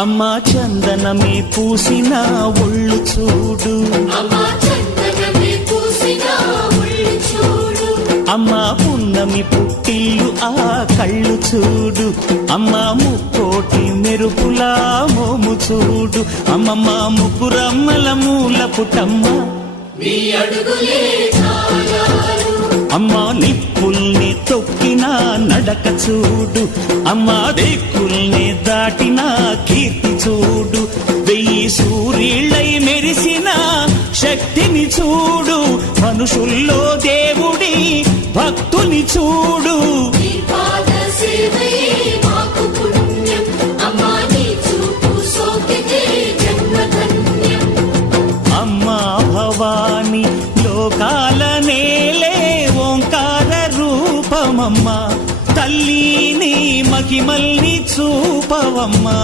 అమ్మా చందనమే పూసిన ఒళ్ళు చూడు, అమ్మా పున్నమి పుట్టిల్లు ఆ కళ్ళు చూడు, అమ్మా ముక్కోటి మెరుపులా మోము చూడు, అమ్మమ్మ ముగ్గురమ్మల మూల పుటమ్మ అమ్మా నిప్పుల్ని తొక్కిన నడక చూడు, అమ్మా దిక్కుల్ని దాటిన కీర్తి చూడు, 1000 సూర్యుళ్ళై మెరిసిన శక్తిని చూడు, మనుషుల్లో దేవుడి భక్తుని చూడు. అమ్మా భవాని లోకాల నేలే ఓంకార రూపమమ్మా, తల్లిని మహిమల్ని చూపవమ్మా.